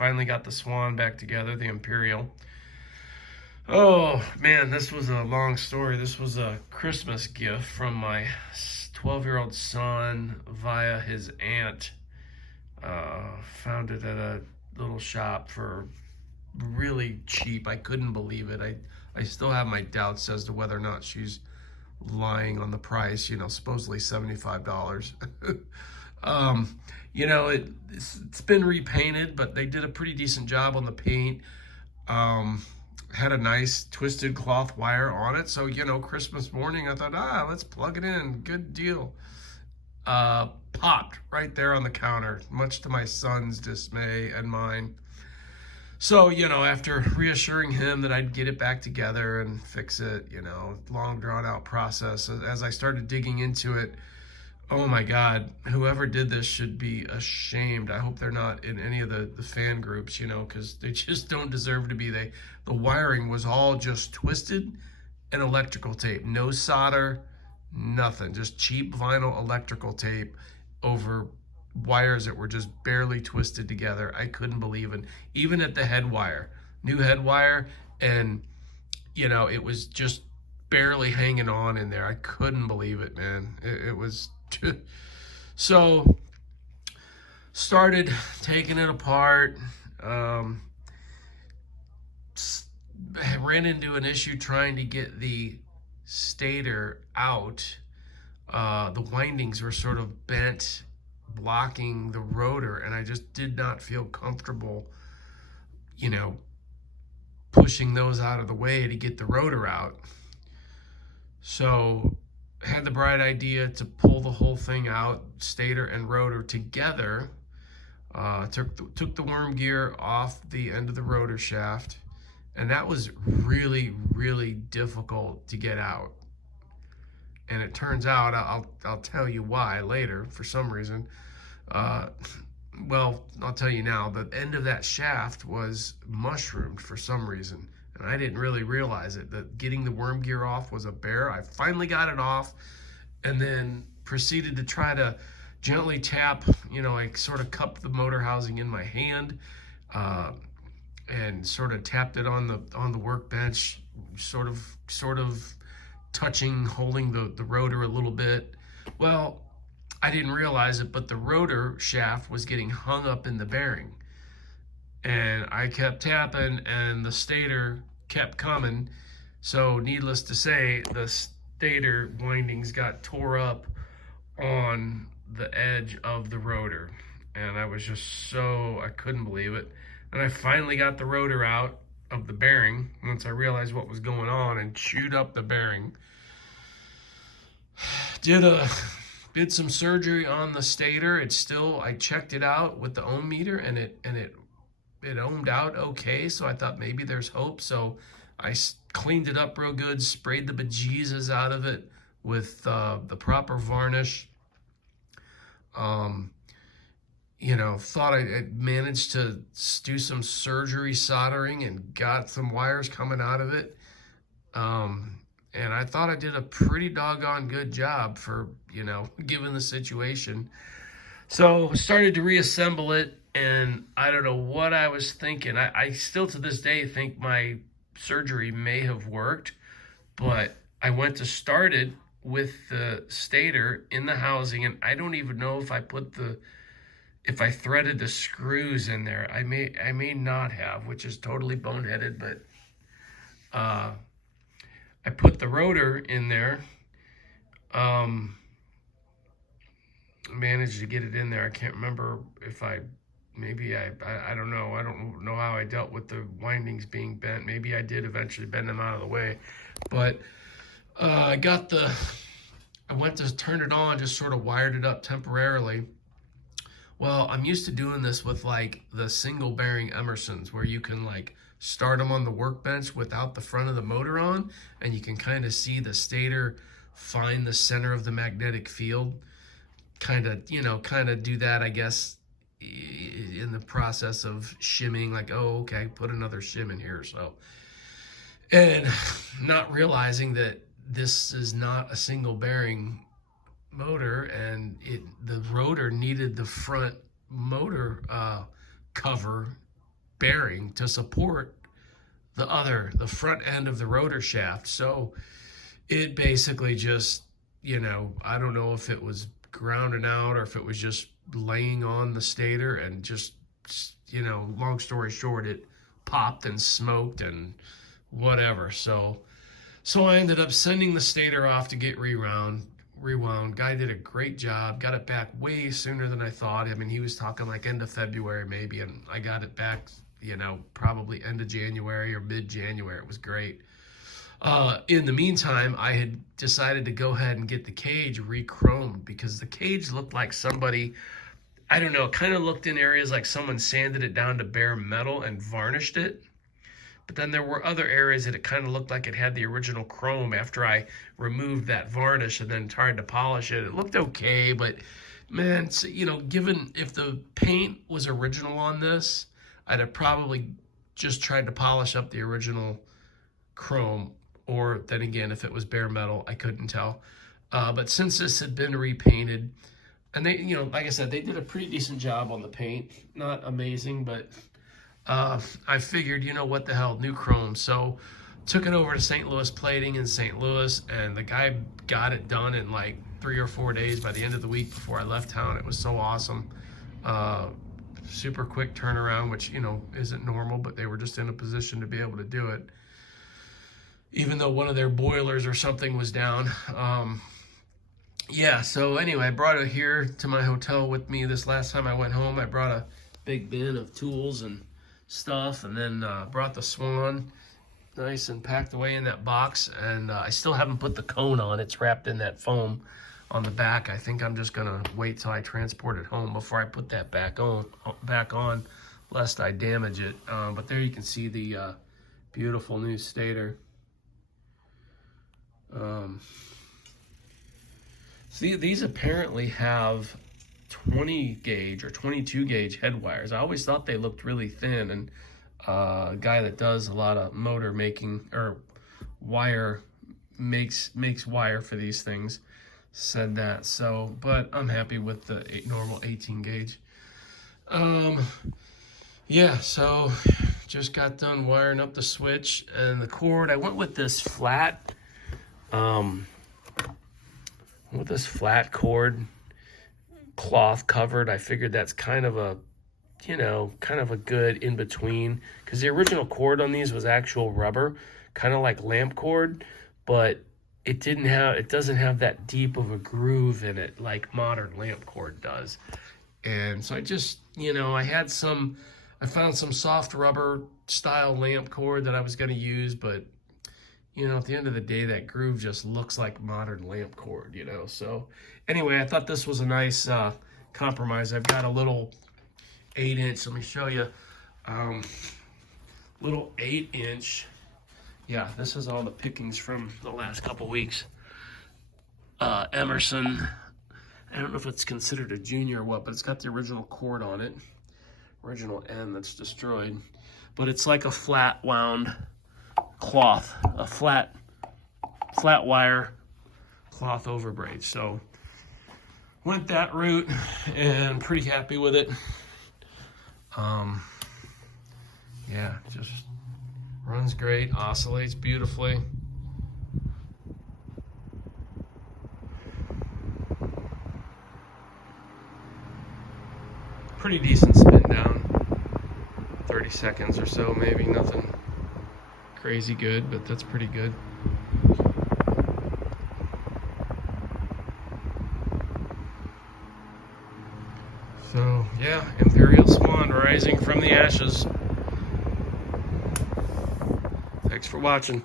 finally got the Swan back together, the Imperial. Oh man, this was a long story. This was a Christmas gift from my 12-year-old son via his aunt. Found it at a little shop for really cheap. I couldn't believe it. I still have my doubts as to whether or not she's lying on the price, supposedly $75. It's been repainted, but they did a pretty decent job on the paint. Had a nice twisted cloth wire on it. So, Christmas morning, I thought, let's plug it in. Good deal. Popped right there on the counter, much to my son's dismay and mine. So, after reassuring him that I'd get it back together and fix it, long drawn out process, as I started digging into it, oh my God, whoever did this should be ashamed. I hope they're not in any of the fan groups, because they just don't deserve to be. The wiring was all just twisted and electrical tape, no solder, nothing, just cheap vinyl electrical tape over wires that were just barely twisted together. I couldn't believe it. Even at the head wire, new head wire, and it was just barely hanging on in there. I couldn't believe it, man. It was so started taking it apart. Ran into an issue trying to get the stator out. The windings were sort of bent, blocking the rotor, and I just did not feel comfortable, pushing those out of the way to get the rotor out. So had the bright idea to pull the whole thing out, stator and rotor together. Took the worm gear off the end of the rotor shaft, and that was really, really difficult to get out. And it turns out, I'll tell you why later, for some reason. Well, I'll tell you now, the end of that shaft was mushroomed for some reason. And I didn't really realize it, that getting the worm gear off was a bear. I finally got it off and then proceeded to try to gently tap, I sort of cupped the motor housing in my hand and sort of tapped it on the workbench, sort of touching, holding the rotor a little bit. Well, I didn't realize it, but the rotor shaft was getting hung up in the bearing. And I kept tapping and the stator kept coming. So needless to say, the stator windings got tore up on the edge of the rotor. And I was just I couldn't believe it. And I finally got the rotor out of the bearing once I realized what was going on and chewed up the bearing. Did some surgery on the stator. I checked it out with the ohm meter, and it ohmed out okay, so I thought maybe there's hope. So I cleaned it up real good, sprayed the bejesus out of it with the proper varnish. Thought I managed to do some surgery soldering and got some wires coming out of it. And I thought I did a pretty doggone good job for, given the situation. So started to reassemble it, and I don't know what I was thinking. I still to this day think my surgery may have worked, but I went to start it with the stator in the housing, and I don't even know if I threaded the screws in there. I may not have, which is totally boneheaded, but I put the rotor in there, managed to get it in there. I can't remember if I don't know. I don't know how I dealt with the windings being bent. Maybe I did eventually bend them out of the way, but I went to turn it on, just sort of wired it up temporarily. Well, I'm used to doing this with like the single bearing Emersons, where you can like start them on the workbench without the front of the motor on, and you can kind of see the stator find the center of the magnetic field. Kind of do that, I guess, in the process of shimming, like, oh, okay, put another shim in here. So, and not realizing that this is not a single bearing motor, and the rotor needed the front motor cover bearing to support the front end of the rotor shaft. So it basically just, I don't know if it was grounding out or if it was just laying on the stator and just, long story short, it popped and smoked and whatever. So I ended up sending the stator off to get rewound. Guy did a great job, got it back way sooner than I thought. I mean, he was talking like end of February maybe, and I got it back, probably end of January or mid-January. It was great. In the meantime, I had decided to go ahead and get the cage re-chromed because the cage looked like somebody, I don't know, kind of looked in areas like someone sanded it down to bare metal and varnished it. But then there were other areas that it kind of looked like it had the original chrome after I removed that varnish and then tried to polish it. It looked okay, but man, given if the paint was original on this, I'd have probably just tried to polish up the original chrome, or then again, if it was bare metal, I couldn't tell. But since this had been repainted, and they, like I said, they did a pretty decent job on the paint. Not amazing, but I figured, what the hell, new chrome. So took it over to St. Louis Plating in St. Louis, and the guy got it done in like 3 or 4 days by the end of the week before I left town. It was so awesome. Super quick turnaround, which, isn't normal, but they were just in a position to be able to do it. Even though one of their boilers or something was down. Yeah, so anyway, I brought it here to my hotel with me. This last time I went home, I brought a big bin of tools and stuff, and then brought the Swan nice and packed away in that box. And I still haven't put the cone on. It's wrapped in that foam on the back. I think I'm just gonna wait till I transport it home before I put that back on, lest I damage it. But there you can see the beautiful new stator. See, these apparently have 20 gauge or 22 gauge head wires. I always thought they looked really thin, and a guy that does a lot of motor making or wire makes wire for these things said that. So, but I'm happy with the normal 18 gauge. Yeah, so just got done wiring up the switch and the cord. I went with this flat cord, cloth covered. I figured that's kind of a good in between, because the original cord on these was actual rubber, kind of like lamp cord, but it doesn't have that deep of a groove in it like modern lamp cord does. And so I just, I found some soft rubber style lamp cord that I was going to use, but at the end of the day, that groove just looks like modern lamp cord, So anyway, I thought this was a nice compromise. I've got a little 8-inch. Let me show you. Little 8-inch. Yeah, this is all the pickings from the last couple weeks. Emerson. I don't know if it's considered a junior or what, but it's got the original cord on it. Original end that's destroyed. But it's like a flat wound cloth, a flat wire cloth overbraid. So went that route and pretty happy with it. Yeah, just runs great, oscillates beautifully. Pretty decent spin down, 30 seconds or so, maybe. Nothing crazy good, but that's pretty good. So yeah, Imperial Swan rising from the ashes. Thanks for watching.